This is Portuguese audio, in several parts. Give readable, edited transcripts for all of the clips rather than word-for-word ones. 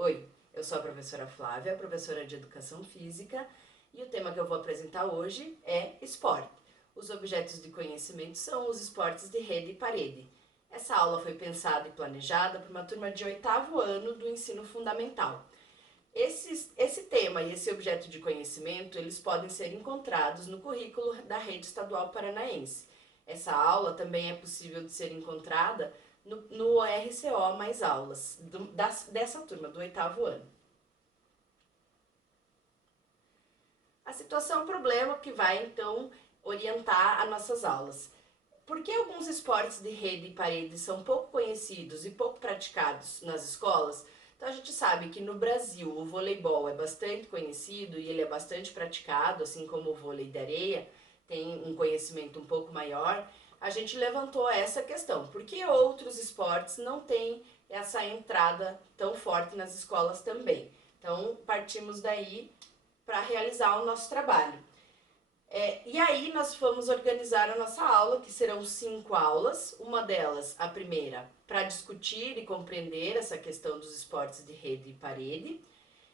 Oi, eu sou a professora Flávia, professora de Educação Física, e o tema que eu vou apresentar hoje é esporte. Os objetos de conhecimento são os esportes de rede e parede. Essa aula foi pensada e planejada por uma turma de 8º ano do ensino fundamental. Esse tema e esse objeto de conhecimento, eles podem ser encontrados no currículo da Rede Estadual Paranaense. Essa aula também é possível de ser encontrada no RCO Mais Aulas, dessa turma, do 8º ano. A situação é um problema que vai, então, orientar as nossas aulas. Por que alguns esportes de rede e parede são pouco conhecidos e pouco praticados nas escolas? Então a gente sabe que no Brasil o voleibol é bastante conhecido e ele é bastante praticado, assim como o vôlei de areia, tem um conhecimento um pouco maior. A gente levantou essa questão, por que outros esportes não têm essa entrada tão forte nas escolas também? Então partimos daí para realizar o nosso trabalho. E aí nós vamos organizar a nossa aula, que serão 5 aulas, uma delas, a primeira, para discutir e compreender essa questão dos esportes de rede e parede,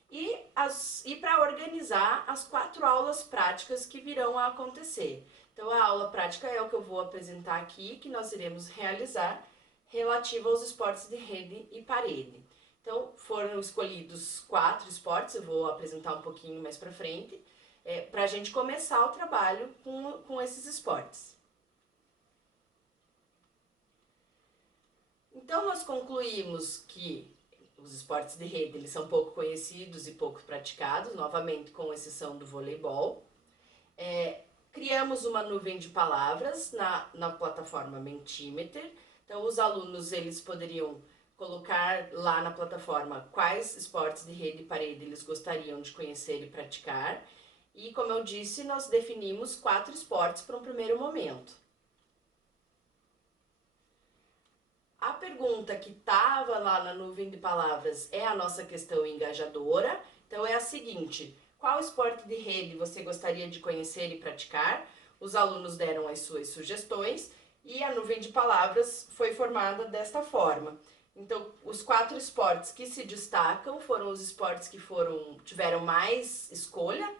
e para organizar as 4 aulas práticas que virão a acontecer. Então a aula prática é o que eu vou apresentar aqui, que nós iremos realizar, relativa aos esportes de rede e parede. Então foram escolhidos 4 esportes, eu vou apresentar um pouquinho mais para frente, para a gente começar o trabalho com esses esportes. Então nós concluímos que os esportes de rede eles são pouco conhecidos e pouco praticados, novamente com exceção do voleibol. Criamos uma nuvem de palavras na plataforma Mentimeter. Então os alunos eles poderiam colocar lá na plataforma quais esportes de rede e parede eles gostariam de conhecer e praticar. E como eu disse, nós definimos 4 esportes para um primeiro momento. A pergunta que estava lá na nuvem de palavras é a nossa questão engajadora. Então é a seguinte: qual esporte de rede você gostaria de conhecer e praticar? Os alunos deram as suas sugestões e a nuvem de palavras foi formada desta forma. Então, os 4 esportes que se destacam foram os esportes que tiveram mais escolha,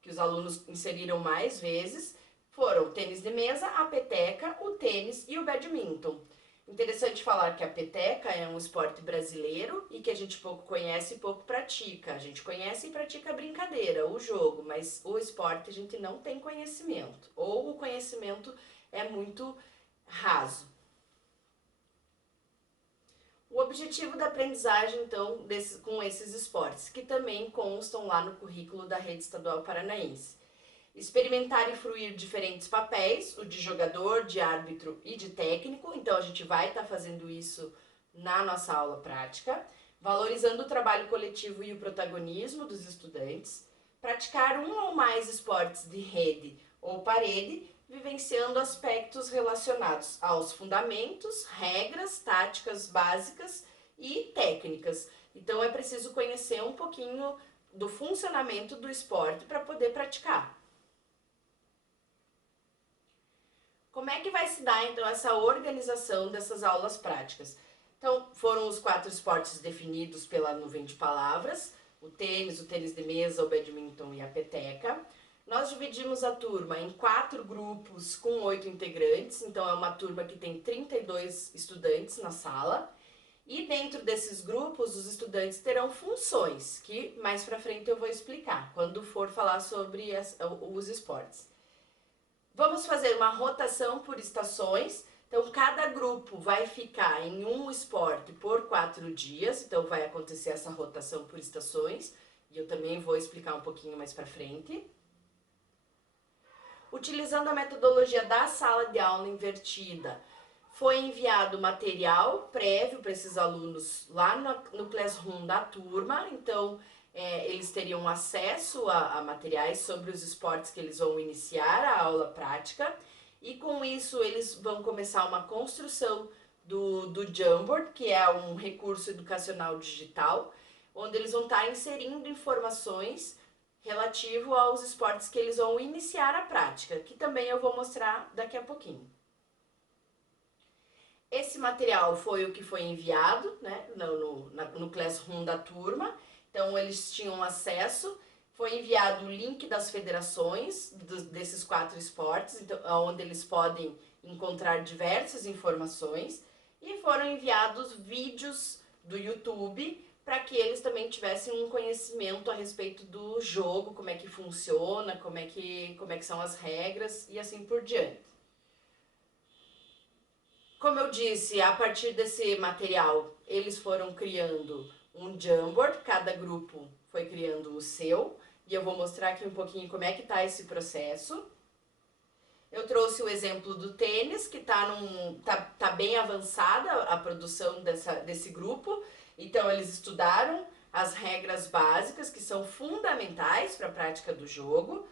que os alunos inseriram mais vezes, foram o tênis de mesa, a peteca, o tênis e o badminton. Interessante falar que a peteca é um esporte brasileiro e que a gente pouco conhece e pouco pratica. A gente conhece e pratica a brincadeira, o jogo, mas o esporte a gente não tem conhecimento, ou o conhecimento é muito raso. O objetivo da aprendizagem, então, com esses esportes, que também constam lá no currículo da Rede Estadual Paranaense. Experimentar e fruir diferentes papéis, o de jogador, de árbitro e de técnico. Então a gente vai estar fazendo isso na nossa aula prática. Valorizando o trabalho coletivo e o protagonismo dos estudantes. Praticar um ou mais esportes de rede ou parede, vivenciando aspectos relacionados aos fundamentos, regras, táticas básicas e técnicas. Então é preciso conhecer um pouquinho do funcionamento do esporte para poder praticar. Como é que vai se dar então essa organização dessas aulas práticas? Então foram os 4 esportes definidos pela nuvem de palavras: o tênis de mesa, o badminton e a peteca. Nós dividimos a turma em 4 grupos com 8 integrantes, então é uma turma que tem 32 estudantes na sala. E dentro desses grupos, os estudantes terão funções, que mais pra frente eu vou explicar, quando for falar sobre os esportes. Vamos fazer uma rotação por estações, então cada grupo vai ficar em um esporte por 4 dias, então vai acontecer essa rotação por estações, e eu também vou explicar um pouquinho mais pra frente. Utilizando a metodologia da sala de aula invertida, foi enviado material prévio para esses alunos lá no Classroom da turma, então eles teriam acesso a materiais sobre os esportes que eles vão iniciar a aula prática, e com isso eles vão começar uma construção do Jamboard, que é um recurso educacional digital, onde eles vão estar inserindo informações relativo aos esportes que eles vão iniciar a prática, que também eu vou mostrar daqui a pouquinho. Esse material foi o que foi enviado, né, no Classroom da turma, então eles tinham acesso, foi enviado o link das federações desses 4 esportes, então, onde eles podem encontrar diversas informações, e foram enviados vídeos do YouTube para que eles também tivessem um conhecimento a respeito do jogo, como é que funciona, como é que são as regras e assim por diante. Como eu disse, a partir desse material, eles foram criando um Jamboard, cada grupo foi criando o seu, e eu vou mostrar aqui um pouquinho como é que está esse processo. Eu trouxe o exemplo do tênis, que tá bem avançada a produção desse grupo, então eles estudaram as regras básicas, que são fundamentais para a prática do jogo,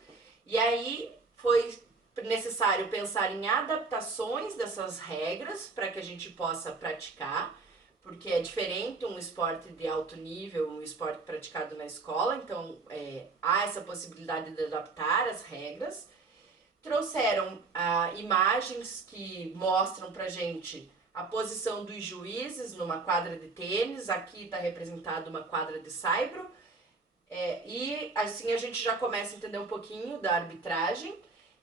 e aí foi necessário pensar em adaptações dessas regras para que a gente possa praticar, porque é diferente um esporte de alto nível, um esporte praticado na escola, então há essa possibilidade de adaptar as regras. Trouxeram imagens que mostram pra gente a posição dos juízes numa quadra de tênis, aqui está representada uma quadra de saibro, e assim a gente já começa a entender um pouquinho da arbitragem.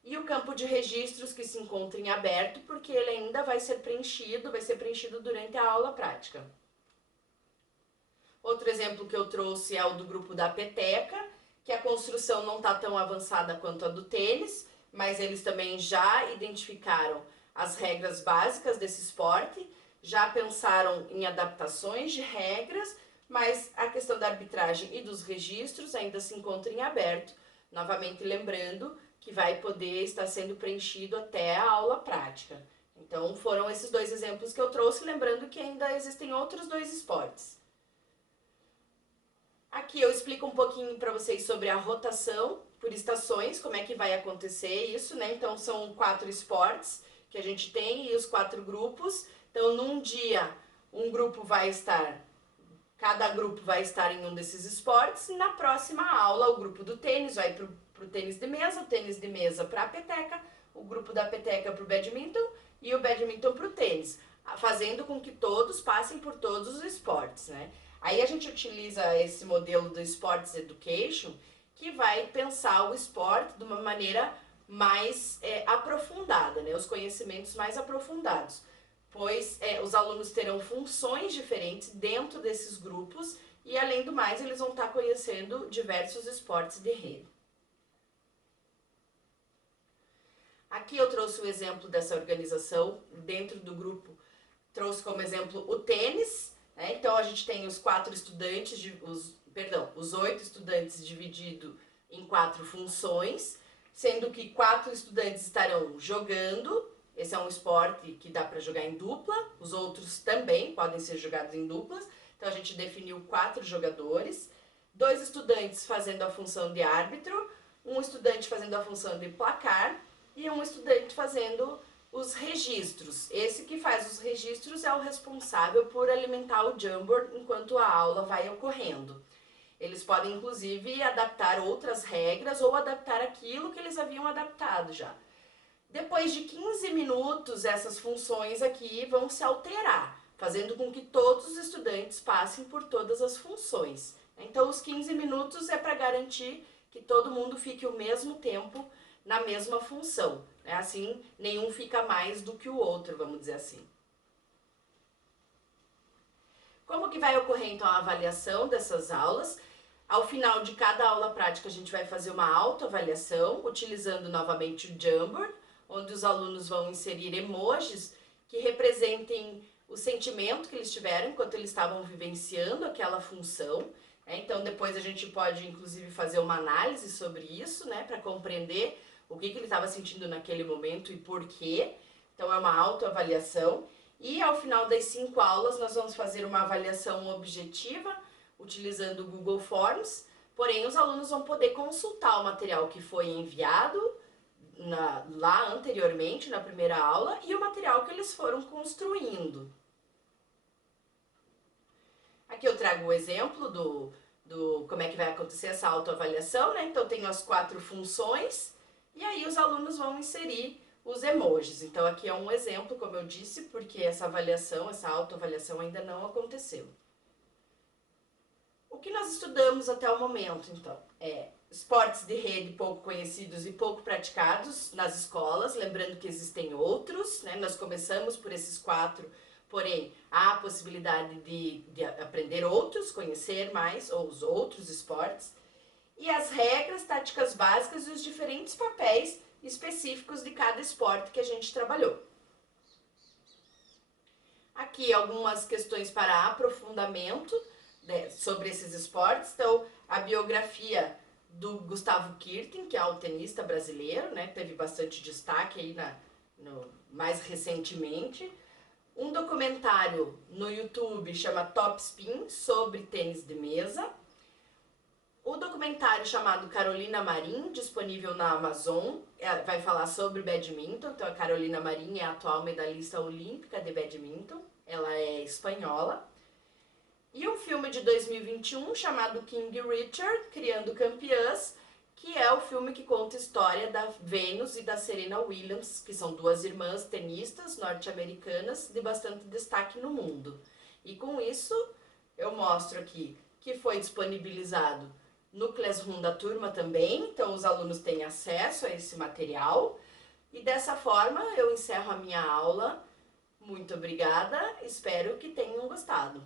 E o campo de registros que se encontra em aberto, porque ele ainda vai ser preenchido durante a aula prática. Outro exemplo que eu trouxe é o do grupo da peteca, que a construção não está tão avançada quanto a do tênis, mas eles também já identificaram as regras básicas desse esporte, já pensaram em adaptações de regras, mas a questão da arbitragem e dos registros ainda se encontra em aberto, novamente lembrando que vai poder estar sendo preenchido até a aula prática. Então foram esses 2 exemplos que eu trouxe, lembrando que ainda existem outros 2 esportes. Aqui eu explico um pouquinho para vocês sobre a rotação por estações, como é que vai acontecer isso, né? Então são 4 esportes que a gente tem e os 4 grupos. Então num dia cada grupo vai estar em um desses esportes, e na próxima aula o grupo do tênis vai para o tênis de mesa, o tênis de mesa para a peteca, o grupo da peteca para o badminton e o badminton para o tênis, fazendo com que todos passem por todos os esportes, né? Aí a gente utiliza esse modelo do Sports Education, que vai pensar o esporte de uma maneira mais aprofundada, né? Os conhecimentos mais aprofundados, pois os alunos terão funções diferentes dentro desses grupos e, além do mais, eles vão estar conhecendo diversos esportes de rede. Aqui eu trouxe o exemplo dessa organização dentro do grupo, trouxe como exemplo o tênis, né? Então a gente tem os 8 estudantes divididos em 4 funções, sendo que 4 estudantes estarão jogando. Esse é um esporte que dá para jogar em dupla, os outros também podem ser jogados em duplas, então a gente definiu 4 jogadores, 2 estudantes fazendo a função de árbitro, um estudante fazendo a função de placar e um estudante fazendo os registros. Esse que faz os registros é o responsável por alimentar o Jamboard enquanto a aula vai ocorrendo. Eles podem, inclusive, adaptar outras regras ou adaptar aquilo que eles haviam adaptado já. Depois de 15 minutos, essas funções aqui vão se alterar, fazendo com que todos os estudantes passem por todas as funções. Então, os 15 minutos é para garantir que todo mundo fique o mesmo tempo na mesma função, né? Assim, nenhum fica mais do que o outro, vamos dizer assim. Como que vai ocorrer, então, a avaliação dessas aulas? Ao final de cada aula prática, a gente vai fazer uma autoavaliação, utilizando novamente o Jamboard, onde os alunos vão inserir emojis que representem o sentimento que eles tiveram enquanto eles estavam vivenciando aquela função. Então, depois a gente pode, inclusive, fazer uma análise sobre isso, né, para compreender o que ele estava sentindo naquele momento e por quê. Então, é uma autoavaliação. E ao final das 5 aulas, nós vamos fazer uma avaliação objetiva, utilizando o Google Forms, porém os alunos vão poder consultar o material que foi enviado lá anteriormente, na primeira aula, e o material que eles foram construindo. Aqui eu trago o exemplo do como é que vai acontecer essa autoavaliação, né? Então, tenho as 4 funções, e aí os alunos vão inserir os emojis. Então aqui é um exemplo, como eu disse, porque essa avaliação, essa autoavaliação ainda não aconteceu. O que nós estudamos até o momento, então, é esportes de rede pouco conhecidos e pouco praticados nas escolas, lembrando que existem outros, né? Nós começamos por esses 4, porém há a possibilidade de aprender outros, conhecer mais os outros esportes, e as regras, táticas básicas e os diferentes papéis específicos de cada esporte que a gente trabalhou. Aqui algumas questões para aprofundamento sobre esses esportes. Então, a biografia do Gustavo Kuerten, que é o tenista brasileiro, né? Teve bastante destaque aí mais recentemente. Um documentário no YouTube chama Top Spin, sobre tênis de mesa. O documentário chamado Carolina Marin, disponível na Amazon, vai falar sobre badminton. Então, a Carolina Marin é a atual medalhista olímpica de badminton. Ela é espanhola. E um filme de 2021 chamado King Richard, Criando Campeãs, que é o filme que conta a história da Venus e da Serena Williams, que são 2 irmãs tenistas norte-americanas de bastante destaque no mundo. E com isso, eu mostro aqui que foi disponibilizado no Classroom da turma também, então os alunos têm acesso a esse material. E dessa forma eu encerro a minha aula. Muito obrigada, espero que tenham gostado.